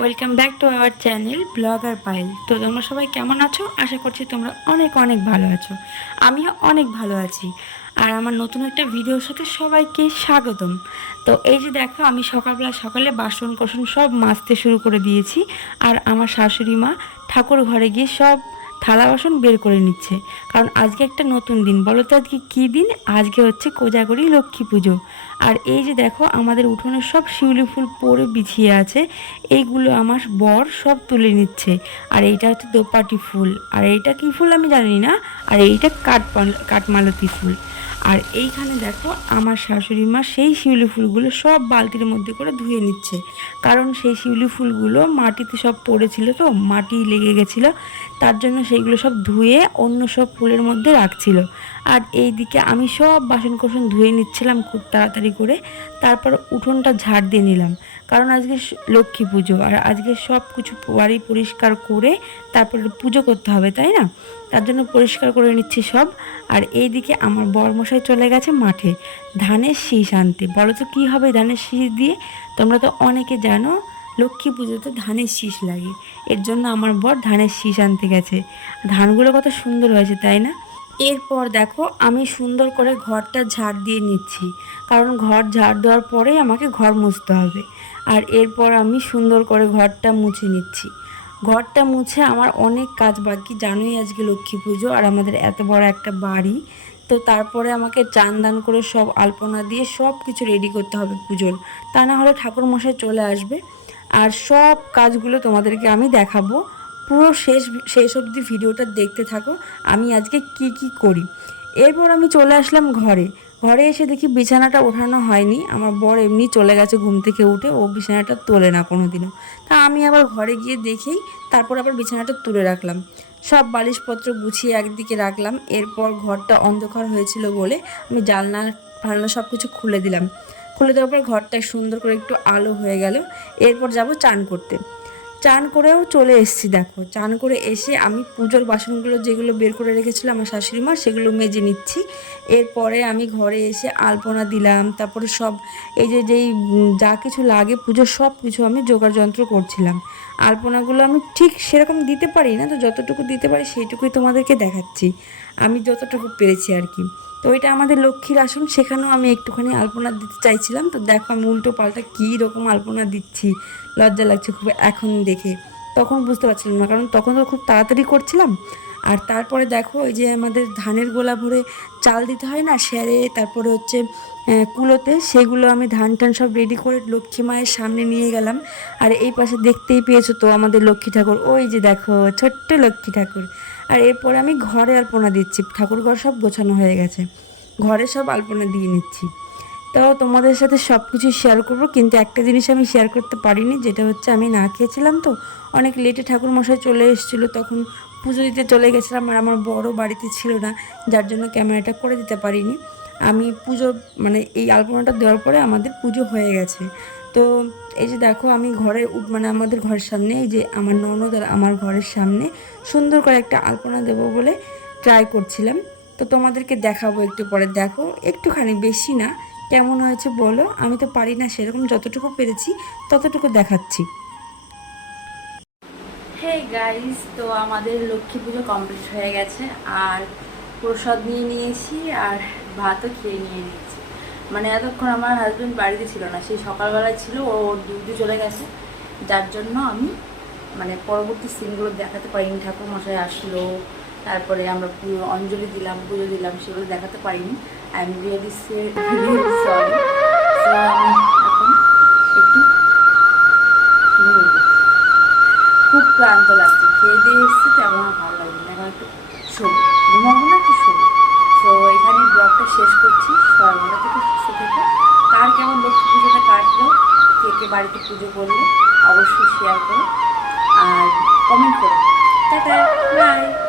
Welcome back to our channel blogger Payel তো তোমরা সবাই কেমন আছো? আশা করছি তোমরা অনেক অনেক ভালো আছো। আমিও অনেক ভালো আছি। আর আমার নতুন একটা ভিডিওর সাথে সবাইকে স্বাগতম। তো এই যে দেখো, আমি সকালবেলা সকালে বাসন কোসন সব মাজতে শুরু করে দিয়েছি। আর আমার শাশুড়ি মা ঠাকুর ঘরে গিয়ে সব থালা বাসন বের করে নিচ্ছে। কারণ আজকে একটা নতুন দিন। বলো তো আজকে কী দিন? আজকে হচ্ছে কোজাগরি লক্ষ্মী পুজো। আর এই যে দেখো, আমাদের উঠোনে সব শিউলি ফুল পরে বিছিয়ে আছে। এইগুলো আমার বর সব তুলে নিচ্ছে। আর এইটা হচ্ছে দোপাটি ফুল। আর এইটা কী ফুল আমি জানি না। আর এইটা কাঠপাল কাঠমালতি ফুল। আর এইখানে দেখো, আমার শাশুড়ি মা সেই শিউলি ফুলগুলো সব বালতির মধ্যে করে ধুয়ে নিচ্ছে। কারণ সেই শিউলি ফুলগুলো মাটিতে সব পড়েছিল তো, মাটি লেগে গেছিল। তার জন্য সেইগুলো সব ধুয়ে অন্য সব ফুলের মধ্যে রাখছিল। আর এই দিকে আমি সব বাসন কোসন ধুয়ে নিচ্ছিলাম খুব তাড়াতাড়ি করে তারপর উঠোনটা ঝাড় দিয়ে নিলাম। কারণ আজকে লক্ষ্মী পুজো আর আজকে সব কিছু বাড়ি পরিষ্কার করে তারপরে পুজো করতে হবে, তাই না? তার জন্য পরিষ্কার করে নিচ্ছি সব। আর এইদিকে আমার বরমশাই চলে গেছে মাঠে। ধানের শীষ আনতে। বলো তো কী হবে ধানের শীষ দিয়ে? তোমরা তো অনেকে জানো, লক্ষ্মী পুজোতে ধানের শীষ লাগে। এর জন্য আমার বর ধানের শীষ আনতে গেছে। ধানগুলো কত সুন্দর হয়েছে, তাই না? এরপর দেখো আমি সুন্দর করে ঘরটা ঝাড় দিয়ে নিচ্ছি। কারণ ঘর ঝাড় দেওয়ার পরেই আমাকে ঘর মুছতে হবে। আর এরপর আমি সুন্দর করে ঘরটা মুছে নিচ্ছি। ঘরটা মুছে আমার অনেক কাজ বাকি। জানোই আজকে লক্ষ্মী পুজো আর আমাদের এত বড় একটা বাড়ি। তো তারপরে আমাকে চান দান করে সব আলপনা দিয়ে সব কিছু রেডি করতে হবে পুজোর। তা না হলে ঠাকুর মশাই চলে আসবে। আর সব কাজগুলো তোমাদেরকে আমি দেখাবো। পুরো শেষ শেষ অবধি ভিডিওটা দেখতে থাকো, আমি আজকে কি কি করি। এরপর আমি চলে আসলাম ঘরে। ঘরে এসে দেখি বিছানাটা ওঠানো হয়নি, আমার বর এমনি চলে গেছে ঘুম থেকে উঠে, ও বিছানাটা তোলে না কোনো দিনও তা আমি আবার ঘরে গিয়ে দেখেই তারপর আবার বিছানাটা তুলে রাখলাম। সব বালিশপত্র গুছিয়ে একদিকে রাখলাম, এরপর ঘরটা অন্ধকার হয়েছিল বলে আমি জানলা ফালনা সব কিছু খুলে দিলাম। খুলে দেওয়ার পর ঘরটা সুন্দর করে একটু আলো হয়ে গেল, এরপর যাব চান করতে। চান করেও চলে এসেছি, দেখো। চান করে এসে আমি পুজোর বাসনগুলো যেগুলো বের করে রেখেছিলাম আমার শাশুড়ি মা, সেগুলো মেজে নিচ্ছি। এরপরে আমি ঘরে এসে আলপনা দিলাম, তারপরে সব এই যে যেই যা কিছু লাগে পুজোর সব কিছু আমি জোগাড় যন্ত্র করছিলাম। আলপনাগুলো আমি ঠিক সেরকম দিতে পারি না, তো যতটুকু দিতে পারি সেইটুকুই তোমাদেরকে দেখাচ্ছি। আমি যতটুকু পেরেছি আর কি। তো এটা আমাদের লক্ষ্মীর আসন, সেখানেও আমি একটুখানি আলপনা দিতে চাইছিলাম। তো দেখো আমি উল্টো পাল্টা কী রকম আলপনা দিচ্ছি, লজ্জা লাগছে খুব এখন দেখে। তখন বুঝতে পারছিলাম না, কারণ তখন তো খুব তাড়াতাড়ি করছিলাম। আর তারপরে দেখো ওই যে আমাদের ধানের গোলা ভরে চাল দিতে হয় না স্যারে তারপরে হচ্ছে কুলোতে, সেগুলো আমি ধান টান সব রেডি করে লক্ষ্মী মায়ের সামনে নিয়ে গেলাম। আর এই পাশে দেখতেই পেয়েছ তো আমাদের লক্ষ্মী ঠাকুর, ওই যে দেখো ছোট্ট লক্ষ্মী ঠাকুর। আর এরপরে আমি ঘরে আলপনা দিচ্ছি। ঠাকুর ঘর সব গোছানো হয়ে গেছে। ঘরে সব আলপনা দিয়ে নিচ্ছি। তো তোমাদের সাথে সব কিছু শেয়ার করব, কিন্তু একটা জিনিস আমি শেয়ার করতে পারিনি, যেটা হচ্ছে আমি না খেয়েছিলাম তো, অনেক লেটে ঠাকুর মশাই চলে এসেছিল, তখন পুজো দিতে চলে গেছিলাম আর আমার বড় বাড়িতে ছিল না, যার জন্য ক্যামেরাটা করে দিতে পারিনি। আমি পুজো মানে এই আলপনাটা দেওয়ার পরে আমাদের পুজো হয়ে গেছে। তো এই যে দেখো, আমি ঘরে মানে আমাদের ঘরের সামনে, এই যে আমার ননদ আর আমার ঘরের সামনে সুন্দর করে একটা আলপনা দেবো বলে ট্রাই করছিলাম। তো তোমাদেরকে দেখাবো একটু পরে। দেখো, একটুখানি বেশি না, কেমন হয়েছে বলো? আমি তো পারি না সেরকম যতটুকু পেরেছি, ততটুকু দেখাচ্ছি। হে গাইস তো আমাদের লক্ষ্মী পুজো কমপ্লিট হয়ে গেছে, আর প্রসাদ নিয়ে নিয়েছি, আর ভাতও খেয়ে নিয়ে নিয়েছি। মানে এতক্ষণ আমার হাজব্যান্ড বাড়িতে ছিল না, সেই সকালবেলা ছিল, ও ডিউটি চলে গেছে। যার জন্য আমি মানে পরবর্তী সিনগুলো দেখাতে পারিনি ঠাকুর মশাই আসলো, তারপরে আমরা পুজো, অঞ্জলি দিলাম, পুজো দিলাম, সেগুলো দেখাতে পারিনি। আই এম রিয়েলি সরি এখন একটু খুব ক্লান্ত লাগছে। খেয়ে দিয়ে এসেছি, তেমন ভালো লাগছে না একটু শোবো। ঘুমাবো না ব্লগটা শেষ করছি। সবাই থেকে, সুস্থ থেকে। কার কেমন লক্ষ্মী পুজোটা কাটলো, কে কে বাড়িতে পুজো করলে, অবশ্যই শেয়ার করো। আর কমেন্ট করো। Tata bye